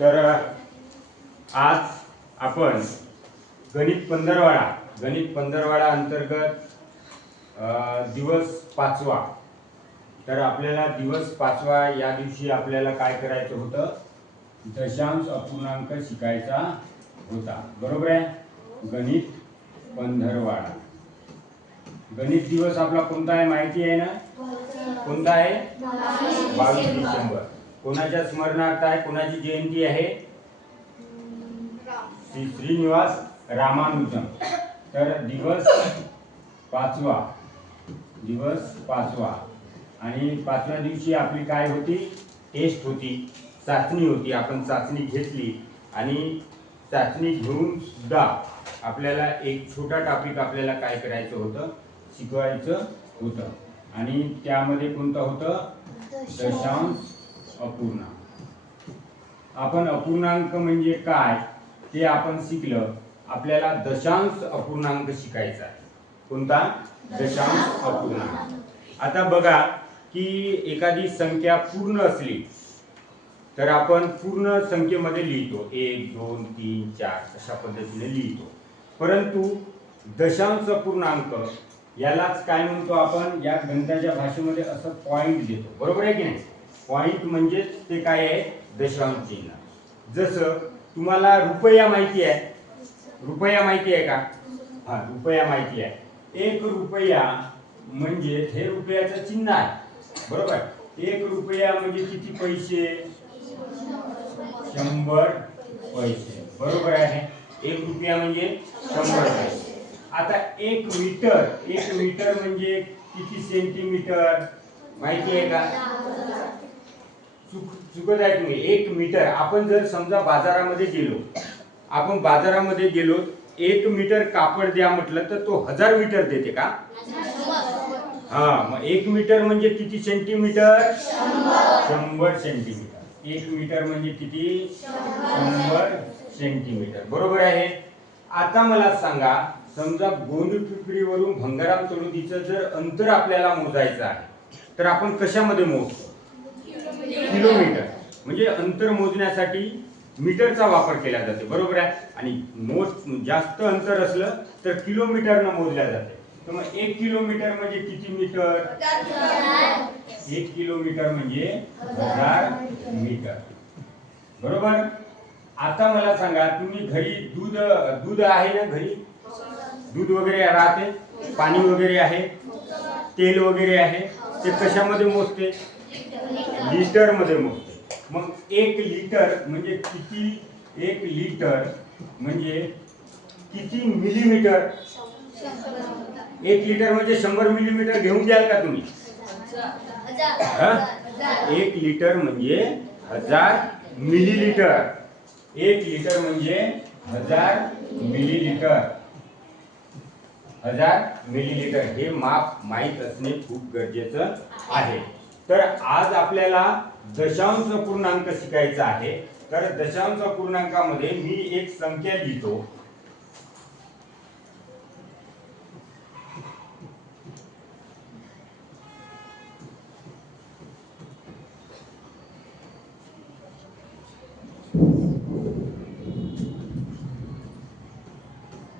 तर आज आपण गणित पंधरवाडा गणित पंधरवाडा अंतर्गत दिवस पाचवा. तर आपल्याला दिवस पाचवा या दिवशी आपल्याला काय करायचं होतं? दशांश अपूर्णांक शिकायचा होता. बरोबर आहे? गणित पंधरवाडा. गणित दिवस आपला कोणता आहे? माहिती आहे ना? कोणता आहे? बावीस डिसेंबर. कोणाच्या स्मरणार्थ आहे? कोणाची जयंती आहे? श्री श्रीनिवास रामानुजम तर दिवस पाचवा. दिवस पाचवा. आणि पाचव्या दिवशी आपली काय होती? टेस्ट होती. चाचणी होती. आपण चाचणी घेतली. आणि चाचणी घेऊन सुद्धा आपल्याला एक छोटा टॉपिक आपल्याला काय करायचं होतं? शिकवायचं होतं. आणि त्यामध्ये कोणतं होतं? दशांश अपूर्णांक आपण अपूर्णांक म्हणजे काय ते आपण शिकलं. आपल्याला दशांश अपूर्णांक शिकायचा आहे. कोणता? दशांश अपूर्णांक आता बघा की एखादी संख्या पूर्ण असली तर आपण पूर्ण संख्येमध्ये लिहितो. एक दोन तीन चार अशा पद्धतीने लिहितो. परंतु दशांश पूर्णांक यालाच काय म्हणतो आपण? या ग्रंथाच्या भाषेमध्ये असं पॉइंट देतो. बरोबर आहे की नाही? पॉइंट म्हणजेच ते काय आहे? दशांश चिन्ह. जसं तुम्हाला रुपया माहिती आहे. रुपया माहिती आहे का? हा रुपया माहिती आहे. एक रुपया म्हणजे हे रुपयाचं चिन्ह आहे. बरोबर? एक रुपया म्हणजे किती पैसे? शंभर पैसे. बरोबर आहे. एक रुपया म्हणजे शंभर पैसे. आता एक मीटर एक मीटर म्हणजे किती सेंटीमीटर? माहिती आहे का? चुक चुकत आहे तुम्ही. एक मीटर. आपण जर समजा बाजारामध्ये गेलो आपण बाजारामध्ये गेलो एक मीटर कापड द्या म्हटलं तर तो हजार मीटर देते का? हा मग एक मीटर म्हणजे किती सेंटीमीटर? शंभर सेंटीमीटर. एक मीटर म्हणजे किती? शंभर सेंटीमीटर. बरोबर आहे? आता मला सांगा समजा गोंडपिपरीवरून भंगाराम तळुदीचं जर अंतर आपल्याला मोजायचं आहे तर आपण कशामध्ये मोजतो? किलोमीटर. म्हणजे अंतर मोजण्यासाठी मीटरचा वापर केला जातो बरोबर आहे? आणि मोज जास्त अंतर असलं तर किलोमीटरनं मोजल्या जाते. तर मग एक किलोमीटर म्हणजे किती मीटर? एक किलोमीटर म्हणजे हजार मीटर. बरोबर? आता मला सांगा तुम्ही घरी दूध दूध आहे ना घरी? दूध वगैरे राहते? पाणी वगैरे आहे? तेल वगैरे आहे? ते कशामध्ये मोजते? लिटरमध्ये मोजते मग एक लिटर म्हणजे किती? एक लिटर म्हणजे किती मिलीमीटर? एक लिटर म्हणजे शंभर मिलीमीटर घेऊन द्याल का तुम्ही? हा? एक लिटर म्हणजे हजार मिलीलिटर. एक लिटर म्हणजे हजार मिलीलिटर. हजार मिलीलिटर हे माप माहीत असणे खूप गरजेचं आहे. तर आज आपल्याला दशांश पूर्णांक शिकायचा आहे. तर दशांश पूर्णांकामध्ये मी एक संख्या लिहितो.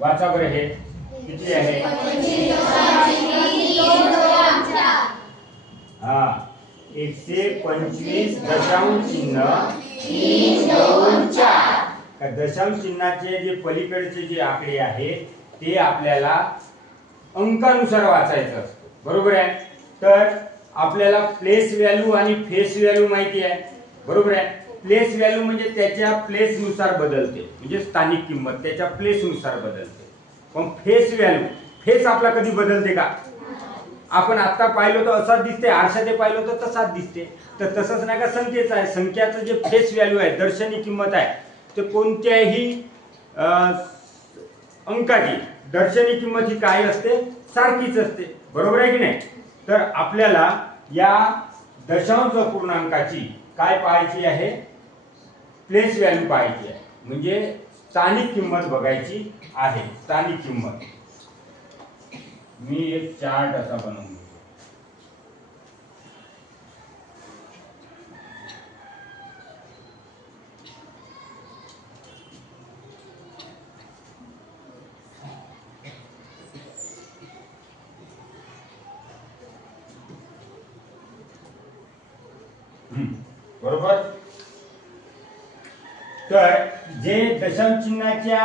वाचा बरं हे. किती आहे हा एकशे पंचवीस दशांश चिन्ह. का दशांश चिन्हाचे जे पलीकडचे जे आकडे आहेत ते आपल्याला अंकानुसार वाचायचं असतं. बरोबर आहे? तर आपल्याला प्लेस व्हॅल्यू आणि फेस व्हॅल्यू माहिती आहे. बरोबर आहे? प्लेस व्हॅल्यू म्हणजे त्याच्या प्लेसनुसार बदलते. म्हणजे स्थानिक किंमत त्याच्या प्लेसनुसार बदलते. पण फेस व्हॅल्यू फेस आपला कधी बदलते का? आपण आता पाहिलं तर असाच दिसते आरशाते पाहिलं तर तसाच दिसते तर तसंच नाही का संख्येचं आहे. संख्याचं जे फेस व्हॅल्यू आहे दर्शनी किंमत आहे ते कोणत्याही अंकाची दर्शनी किंमत ही काय असते? सारखीच असते. बरोबर आहे की नाही? तर आपल्याला या दशांश पूर्णांकाची काय पाहायची आहे? प्लेस व्हॅल्यू पाहायची आहे. म्हणजे स्थानिक किंमत बघायची आहे. स्थानिक किंमत. मी एक चार्ट असा बनवून घेतो. बरोबर? तर जे दशमचिन्हाच्या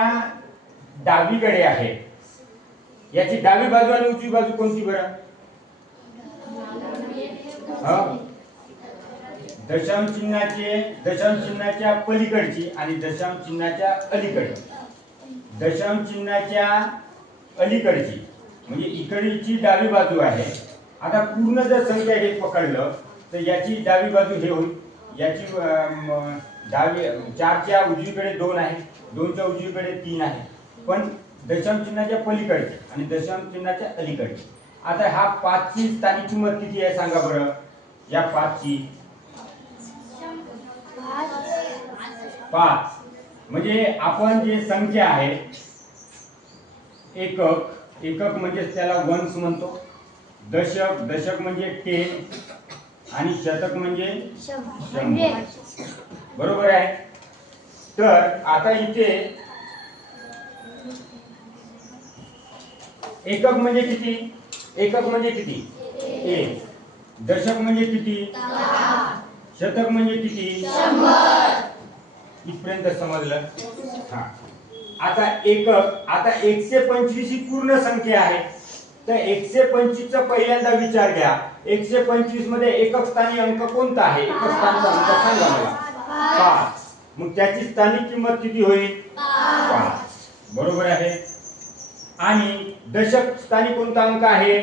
डावीकडे आहे याची डावी बाजू आणि उजवी बाजू कोणती बरं? हा? चिन्हाचे दशम चिन्हाच्या पलीकडची आणि दशम चिन्हाच्या अलीकडची. दशम चिन्हाच्या अलीकडची. म्हणजे इकडची डावी बाजू आहे आता पूर्ण जर संख्या हे पकडलं तर याची डावी बाजू हे होईल. याची डावी चारच्या उजवीकडे दोन आहे दोनच्या उजवीकडे तीन आहे. पण दशांश चिन्हाच्या पलीकडचे आणि दशांश चिन्हाच्या अलीकडचे. आता हा पाचची स्थानिक किंमत किती आहे सांगा बरं. या पाचची. पाच. म्हणजे आपण जे संख्या आहे एकक एकक म्हणजे त्याला वन्स म्हणतो. दशक दशक म्हणजे टेन आणि शतक म्हणजे शंभर. बरोबर आहे? तर आता इथे एकक म्हणजे किती? एकक म्हणजे किती? एक. दशक म्हणजे किती? शतक म्हणजे किती? इथपर्यंत समजलं? हा. आता एकक आता एकशे पंचवीस ही पूर्ण संख्या आहे. तर एकशे पंचवीस चा पहिल्यांदा विचार घ्या. एकशे पंचवीसमध्ये एकक स्थानी अंक कोणता आहे? एकक स्थानचा अंक सांगा मला. पाच. मग त्याची स्थानिक किंमत किती होईल? पाच. बरोबर आहे? आणि दशक स्थानी कोणता अंक आहे?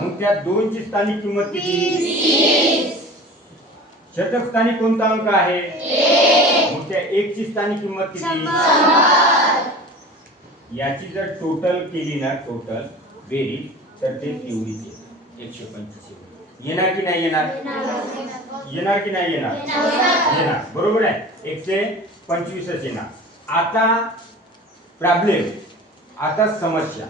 मग त्या दोनची स्थानिक किंमत किती? शतक स्थानी कोणता अंक आहे? मग त्या एकची स्थानिक किंमत किती? याची जर टोटल केली ना टोटल बेरीज तर ते तेवढीच येते एकशे पंचवीस एवढी. येणार की नाही येणार? येणार की नाही येणार? येणार. बरोबर आहे. एकशे पंचवीसच येणार. आता प्रॉब्लेम आता समस्या.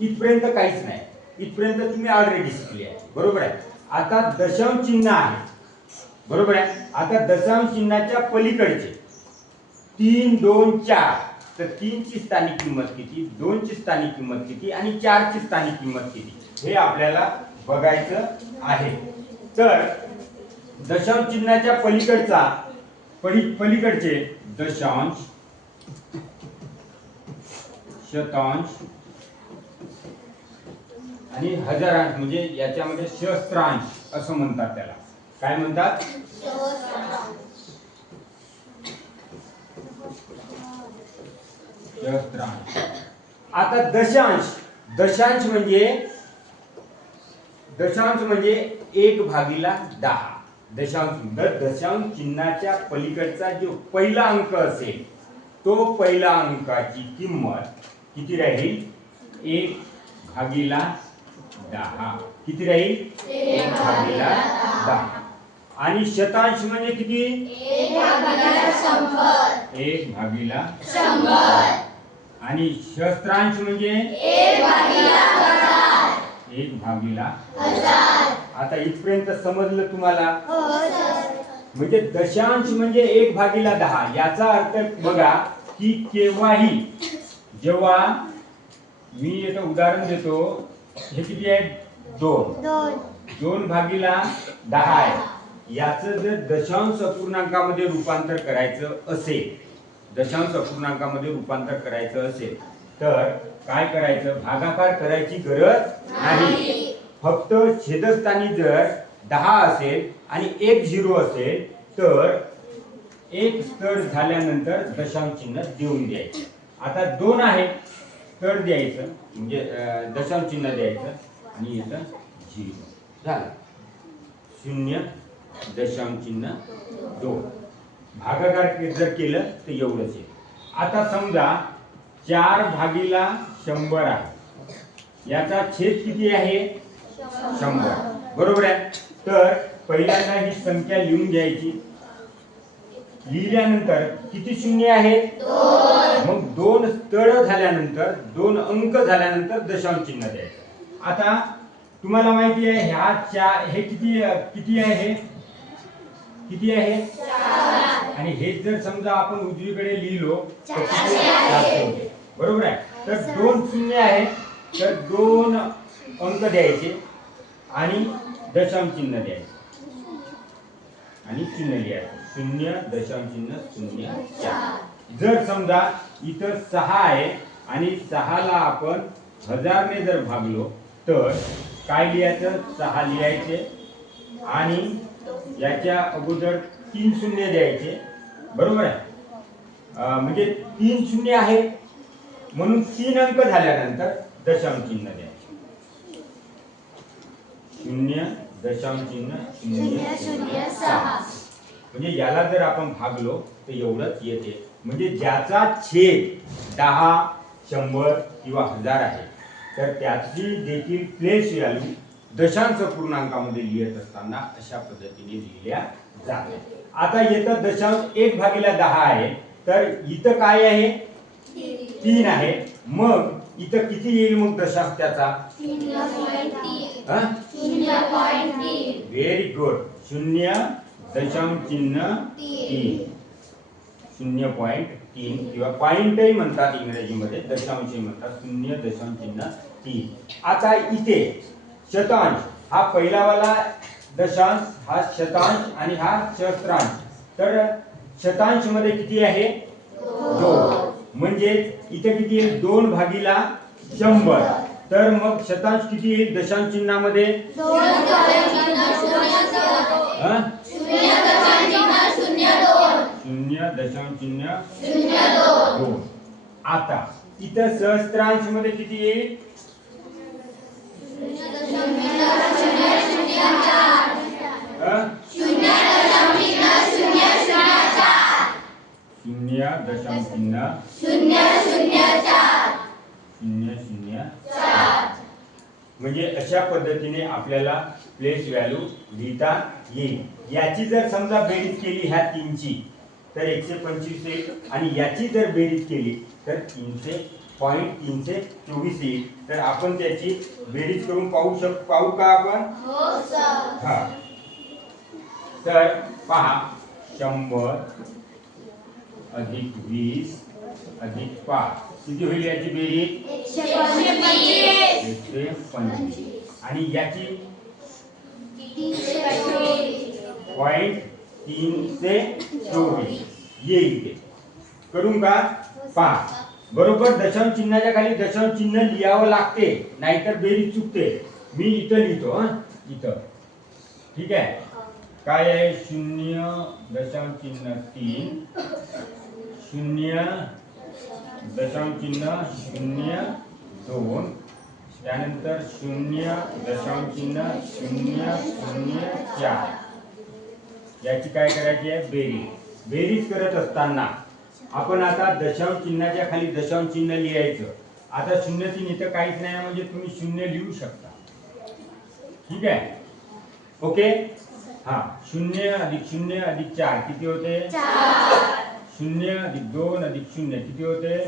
इथपर्यंत काहीच नाही. इथपर्यंत तुम्ही ऑलरेडी शिकले आहे. बरोबर आहे? आता दशांश चिन्ह आहे. बरोबर आहे? आता दशांश चिन्हाच्या पलीकडचे. तीन दोन चार. तर तीनची स्थानिक किंमत किती? दोनची स्थानिक किंमत किती? आणि चारची स्थानिक किंमत किती? हे आपल्याला बघायचं आहे. तर दशांश चिन्हाच्या पलीकडचा पली पलीकडचे दशांश शतांश. आणि हजारांश म्हणजे याच्यामध्ये सहस्त्रांश असं म्हणतात त्याला. काय म्हणतात? सहस्त्रांश आता दशांश. दशांश म्हणजे दशांश म्हणजे एक भागीला दहा. दशांश म्हणजे दशांश चिन्हाच्या पलीकडचा जो पहिला अंक असेल तो पहिला अंकाची किंमत किती राहील? एक भागीला दहा. किती राहील? एक भागीला दहा. आणि शतांश म्हणजे किती? एक भागीला आणि शस्त्रांश म्हणजे? एक भागीला आता इथपर्यंत समजलं तुम्हाला? म्हणजे दशांश म्हणजे एक भागीला दहा. याचा अर्थ बघा की केव्हाही जेव्हा मी याचं उदाहरण देतो हे किती आहे? दोन. दोन. भागीला दहा आहे. याचं जर दशांश अपूर्णांकामध्ये रूपांतर करायचं असेल दशांश अपूर्णांकामध्ये रूपांतर करायचं असेल तर काय करायचं? भागाकार करायची गरज नाही. फक्त छेदस्थानी जर दहा असेल आणि एक झिरो असेल तर एक स्तर झाल्यानंतर दशांश चिन्ह देऊन द्यायचं. आता दोन आहे. तर द्यायचं. म्हणजे दशांश चिन्ह द्यायचं. आणि इथं झिरो झालं. शून्य दशांश चिन्ह दोन. भागाकार जर केलं तर एवढंच आहे. आता समजा चार भागीला शंभर आहे. याचा छेद किती आहे? शंभर. बरोबर आहे? तर पहिल्यांदा ही संख्या लिहून घ्यायची. लिहिल्यानंतर किती शून्य आहे? मग दोन तळ झाल्यानंतर दोन अंक झाल्यानंतर दशांश चिन्ह द्यायचं. आता तुम्हाला माहिती आहे ह्या चार हे किती किती आहे? किती आहे? आणि हे जर समजा आपण उजवीकडे लिहिलो तर किती? बरोबर आहे? तर दोन शून्य आहे तर दोन अंक द्यायचे आणि दशांश चिन्ह द्यायचे. आणि चिन्ह लिहायचं. शून्य दशांश चिन्ह शून्य चार. जर समजा इथं सहा आहे आणि सहाला आपण हजारने जर भागलो तर काय लिहायचं? सहा लिहायचे. आणि याच्या अगोदर तीन शून्य द्यायचे. बरोबर आहे? म्हणजे तीन शून्य आहे. म्हणून तीन अंक झाल्यानंतर दशांश चिन्ह द्यायचे. शून्य दशांश चिन्ह शून्य शून्य सहा. म्हणजे याला जर आपण भागलो तर एवढंच येते. म्हणजे ज्याचा छेद दहा शंभर किंवा हजार आहे तर त्याची देखील प्लेस व्हॅल्यू दशांश पूर्णांकामध्ये लिहित असताना अशा पद्धतीने लिहिल्या जाते. आता येतं दशांश एक भागीला दहा आहे तर इथं काय आहे? तीन आहे. मग इथं किती येईल मग दशांश त्याचा? व्हेरी गुड शून्य दशांश चिन्ह तीन. शून्य पॉईंट तीन किंवा पॉईंटही म्हणतात इंग्रजीमध्ये दशांशही म्हणतात शून्य दशांश चिन्ह तीन आता इथे शतांश हा पहिलावाला दशांश हा शतांश आणि हा सहस्त्रांश तर शतांशमध्ये किती आहे दोन म्हणजे इथे किती येईल दोन भागीला शंभर तर मग शतांश किती येईल दशांश चिन्हामध्ये शून्य दशांश चिन्ह दोन. आता इथं सहस्त्रांशमध्ये किती येईल? शून्य दशांश चिन्ह शून्य शून्य म्हणजे अशा पद्धतीने आपल्याला प्लेस व्हॅल्यू लिहिता येईल. याची जर समजा बेरीज केली ह्या तीनची तर एकशे पंचवीस येईल. आणि याची जर बेरीज केली तर तीनशे पॉईंट तीनशे चोवीस येईल. तर आपण त्याची बेरीज करून पाहू शक पाहू का आपण? हा तर पहा शंभर अधिक वीस अधिक पाच. किती होईल याची बेरीज? एकशे पंचवीस. आणि याची पॉइंट तीनशे चोवीस. येईल ते करून का? पहा. बरोबर दशांश चिन्हाच्या खाली दशांश चिन्ह लिहावं लागते नाहीतर बेरीज चुकते. मी इथं लिहितो हा? इथं. ठीक आहे? काय आहे? शून्य दशांश चिन्ह तीन. शून्य दशांश चिन्ह शून्य दोन. त्यानंतर शून्य दशांश चिन्ह शून्य शून्य चार. याची काय करायची आहे? बेरीज. बेरीज करत असताना आपण आता दशांश चिन्हाच्या खाली दशांश चिन्ह लिहायचं. आता शून्य तीन इथं काहीच नाही म्हणजे तुम्ही शून्य लिहू शकता. ठीक आहे? ओके? हा. शून्य अधिक शून्य अधिक चार किती होते? शून्य अधिक दोन अधिक शून्य किती होते?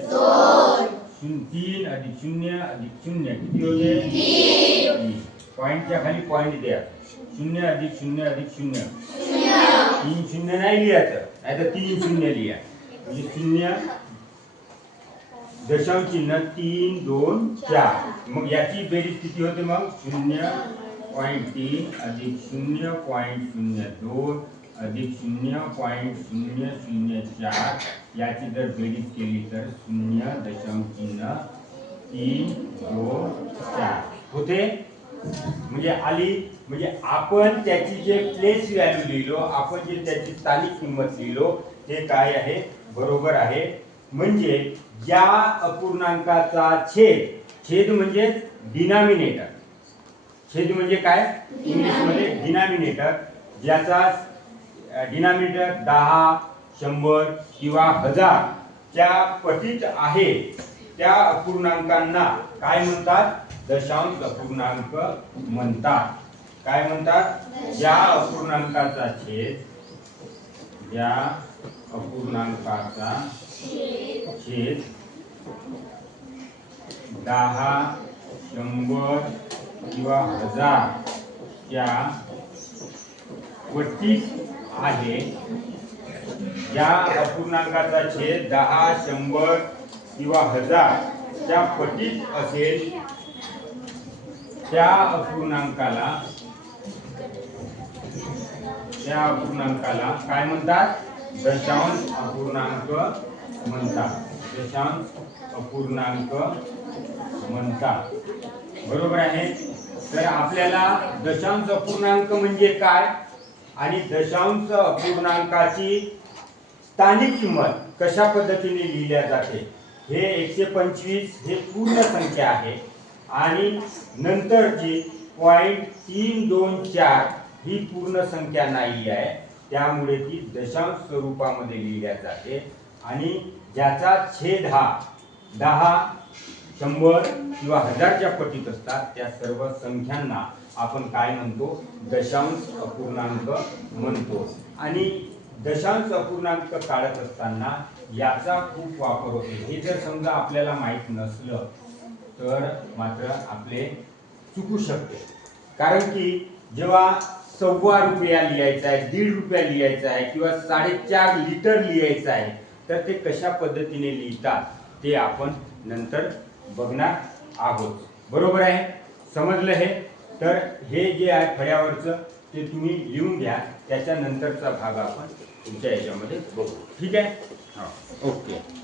तीन अधिक शून्य अधिक शून्य किती होते? तीन. पॉइंटच्या खाली पॉइंट द्या. शून्य अधिक शून्य अधिक शून्य. तीन शून्य नाही लिहायचं. नाही तर तीन शून्य लिहा म्हणजे शून्य दशांश चिन्ह तीन दोन चार. मग याची बेरीज किती होते मग शून्य पॉईंट तीन अधिक शून्य पॉईंट शून्य दोन अधिक शून्य पॉईंट शून्य शून्य चार. याची जर बेरीज केली तर शून्य दशांश चिन्ह तीन दोन चार. होते? म्हणजे आली म्हणजे आपण त्याची जे प्लेस व्हॅल्यू लिहिलो आपण जे त्याची स्थानिक किंमत लिहिलो ते काय आहे? बरोबर आहे. म्हणजे या अपूर्णांकाचा छेद छेद म्हणजे डिनॉमिनेटर छेद म्हणजे काय? इंग्लिशमध्ये डिनॉमिनेटर ज्याचा डिनॉमिनेटर दहा शंभर किंवा हजार च्या पटीत आहे त्या अपूर्णांकांना काय म्हणतात? दशांश अपूर्णांक म्हणतात. काय म्हणतात? या अपूर्णांकाचा छेद. या अपूर्णांकाचा छेद. दहा शंभर किंवा हजार च्या पटीत आहे. या अपूर्णांकाचा छेद दहा शंभर किंवा हजार त्या पटीत असेल. त्या अपूर्णांकाला त्या अपूर्णांकाला काय म्हणतात? दशांश अपूर्णांक म्हणतात. दशांश अपूर्णांक म्हणतात. बरोबर आहे? तर आपल्याला दशांश अपूर्णांक म्हणजे काय? आणि दशांश अपूर्णांकाची स्थानिक किंमत कशा पद्धतीने लिहिल्या जाते? हे एकशे पंचवीस हे पूर्ण संख्या आहे. आणि नंतरची पॉईंट तीन दोन चार ही पूर्ण संख्या नाही आहे. त्यामुळे ती दशांश स्वरूपामध्ये लिहिल्या जाते. आणि ज्याचा छेद हा दहा शंभर किंवा हजारच्या पटीत असतात त्या सर्व संख्यांना आपण काय म्हणतो? दशांश अपूर्णांक म्हणतो. आणि दशांश अपूर्णांक काढत असताना याचा खूप वापर होतो. हे जर समजा आपल्याला माहीत नसलं तर मात्र आपले चुकू शकते. कारण की जेव्हा सव्वा रुपया लिहायचा आहे दीड रुपया लिहायचा आहे किंवा साडेचार लिटर लिहायचं आहे तर ते कशा पद्धतीने लिहितात ते आपण नंतर बघणार आहोत. बरोबर आहे? समजलं हे? तर हे जे आहे फळ्यावरचं ते तुम्ही लिहून घ्या. त्याच्यानंतरचा भाग आपण तुमच्या याच्यामध्ये बघू. ठीक आहे? हां. ओके.